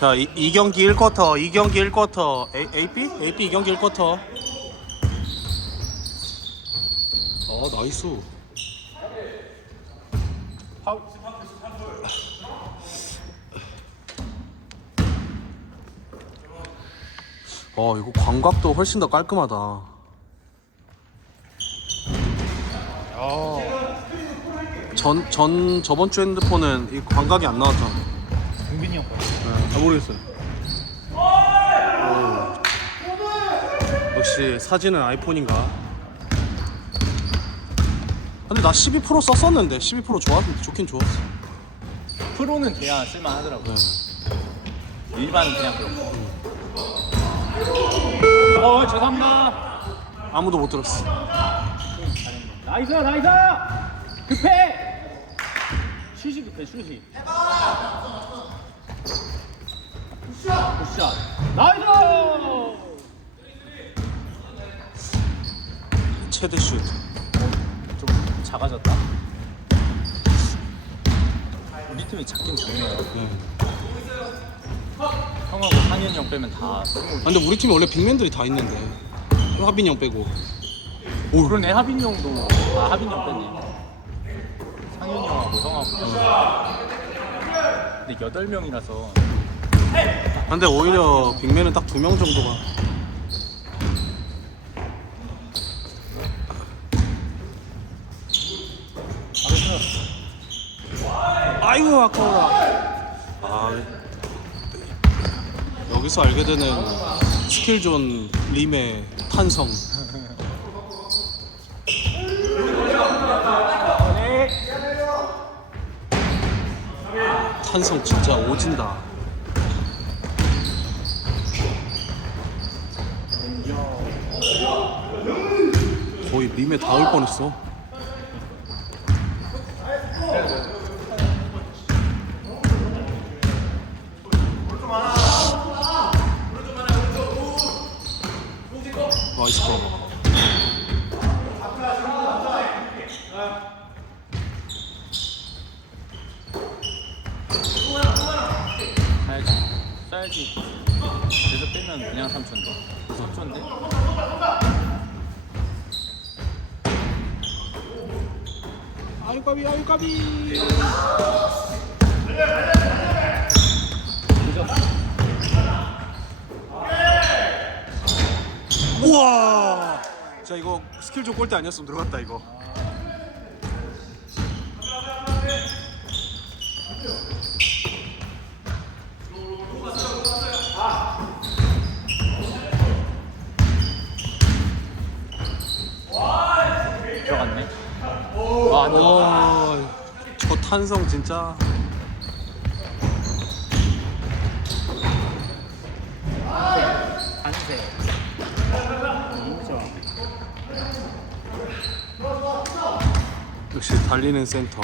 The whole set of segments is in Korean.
자, 이, 이 경기 1쿼터, 이 경기 1쿼터. A, AP? AP 이 경기 1쿼터. 어, 나이스. 어, 이거 광각도 훨씬 더 깔끔하다. 전, 전, 저번 주 핸드폰은 이 광각이 안 나왔잖아. 동빈이 형 거. 네, 아 모르겠어요. 오. 역시 사진은 아이폰인가? 근데 나 12% 썼었는데 12% 좋았 좋긴 좋았어. 프로는 돼야 쓸만하더라고. 네. 일반은 그냥 그렇고. 어 죄송합니다. 아무도 못 들었어. 나이스 나이스. 급해. 슛이 급해 슛이. 굿샷. 나이스. 체드 슛. 좀 작아졌다. 우리 팀이 작긴 작네요. 네. 형하고 상현이 형 빼면 다 스물. 아, 근데 우리 팀에 원래 빅맨들이 다 있는데 하빈이 형 빼고. 오 그러네 하빈이 형도 아 하빈이 형 뺐네. 상현이 형하고 형하고. 근데 여덟 명이라서 근데 오히려 빅맨은 딱 두 명 정도가. 아이고 아까워라. 아 여기서 알게 되는 스킬존 림의 탄성. 탄성 진짜 오진다. 림에 닿을 뻔했어. 그래서 빼면 그냥 삼촌 더. 삼촌인데? 아유 까비 아유 까비. 우와. 자 이거 스킬 좀 골대 아니었으면 들어갔다 이거. 들어갔네. 아, 안 들어갔어. 와, 저 탄성 진짜. 역시 달리는 센터.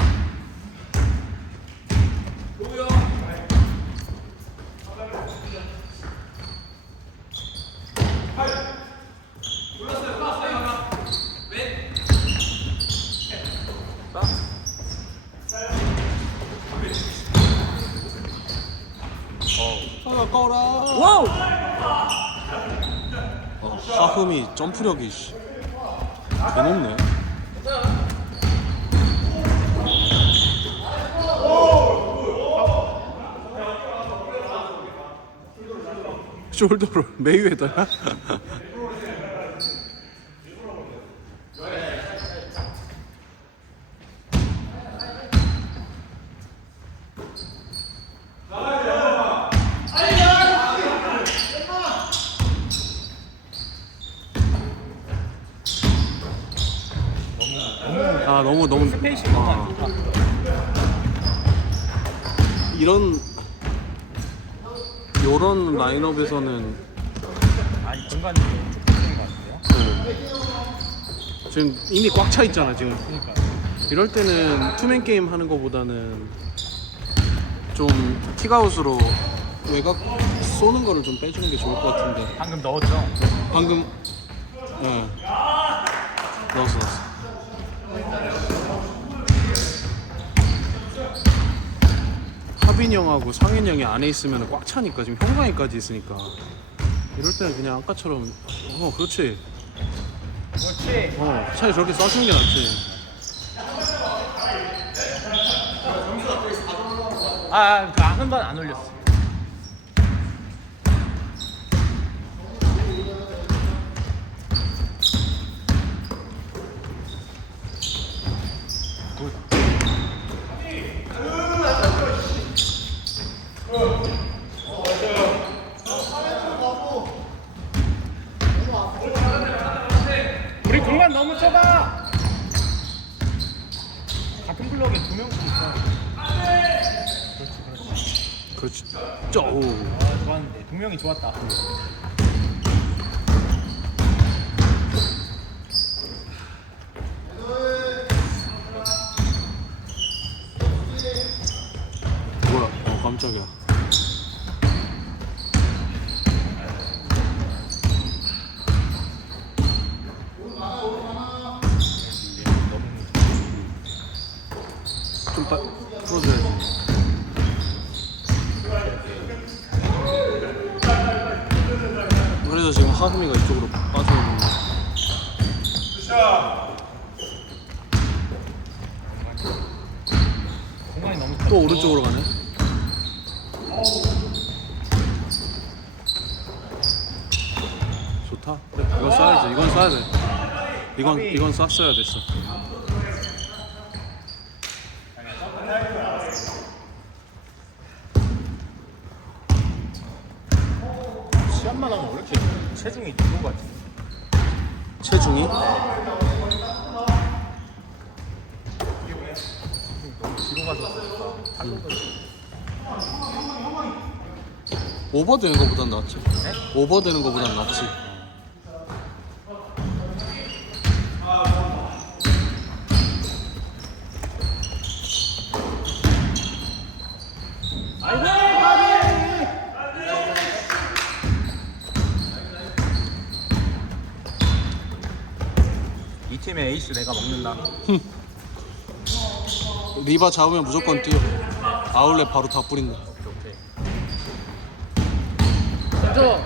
아, 아까워라. 와우! 어, 하흠이 점프력이 씨. 개 높네. 숄더로 메이웨더야? 아 너무 너무 스페이시 아. 이런 요런 라인업에서는 아니 공간이 좀 좁은 것 같아요. 그, 지금 이미 꽉 차 있잖아 지금 그러니까. 이럴 때는 투맨 게임 하는 거보다는 좀 킥아웃으로 외곽 쏘는 거를 좀 빼주는 게 좋을 것 같은데 방금 넣었죠? 방금 예 넣었어 넣었어 하빈이 형하고 상현 형이 안에 있으면 꽉 차니까 지금 형광이까지 있으니까 이럴 때는 그냥 아까처럼 어 그렇지 그렇지. 어 차라리 저렇게 쏴주는 게 낫지 아, 그한 번안 올렸어. 굿. 우리 공간 너무 좁아. 블럭에 두 명씩 있어. 그렇지, 그렇지. 그렇지 쩌오 아, 좋았는데 두 명이 좋았다. 뭐야 어 깜짝이야 좀 빠, 풀어줘야지 그래서 지금 하금이가 이쪽으로 빠져있는 거 공간이 너무 또 오른쪽으로 가네. 좋다. 그래 이건 쏴야지. 이건 쏴야 돼. 이건 이건 쐈어야 됐어 시합만 하면 왜 이렇게 체중이 좋은 것 같지? 체중이? 오버되는 것보단 낫지. 네? 오버되는 것보단 낫지 이 팀의 에이스 내가 먹는다. 리바 잡으면 무조건 뛰어 아울렛 바로 다 뿌린다 오케이. 던져.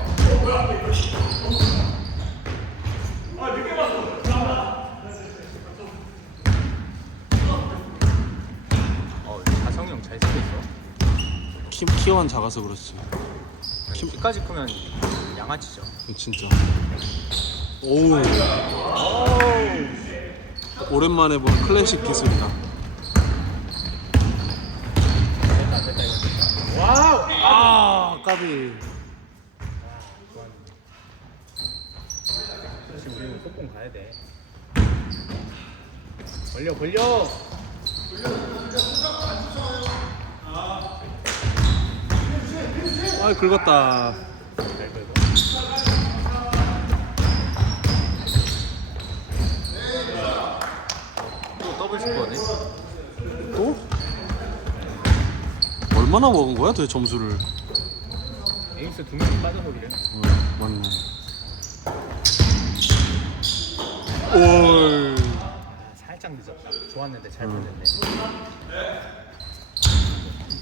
어, 자성이 형 잘생겼어. 키, 키만 작아서 그렇지 아니, 키까지 크면 양아치죠. 진짜 오우 오랜만에 본 클래식 기술이다. 와우! 아 까비 그렇지, 가야 돼. 벌려, 벌려! 아 긁었다 잘 걸고. 또 더블 스코어네. 또? 얼마나 먹은 거야 도대체 점수를 에이스 두 명이 빠져서 그래. 어, 맞네 올 살짝 늦었다. 좋았는데 잘 음. 보냈네.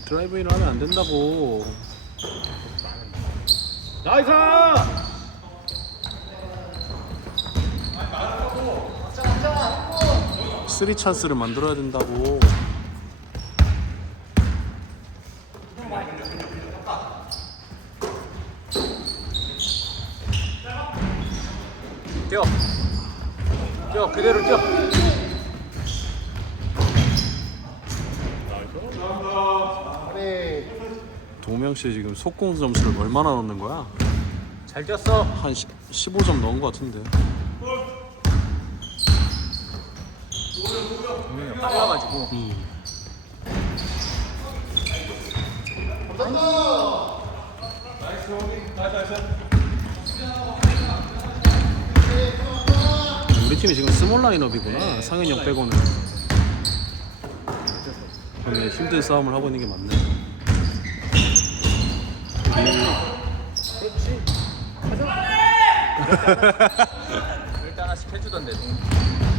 드라이브인을 하면 안 된다고 나이스! 쓰리 찬스를 만들어야 된다고 뛰어. 뛰어 그대로 뛰어. 그래. 동명 씨 지금 속공 점수를 얼마나 넣는 거야? 잘 뛰었어. 한 10, 15점 넣은 거 같은데 빨라가지고. 음. 우리 팀이 지금 스몰 라인업이구나. 네. 상현이 형 빼고는. 그러면 힘든 싸움을 하고 있는 게 맞네. 일단 하나씩 해주던데 동-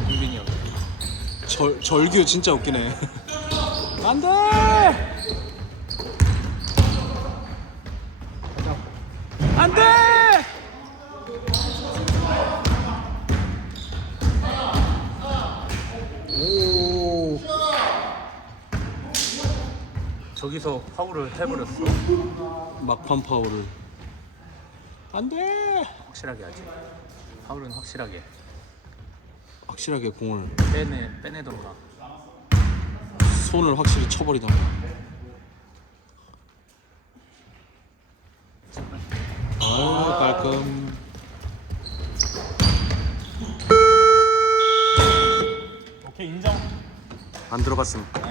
동빈이 형. 절, 절규 진짜 웃기네. 안 돼! 안 돼! 저기서 파울을 해버렸어. 막판 파울을 안 돼 확실하게 하지. 파울은 확실하게 확실하게 공을 빼내 빼내던가. 손을 확실히 쳐버리던가 아유 깔끔 오케이 인정. 안 들어갔습니다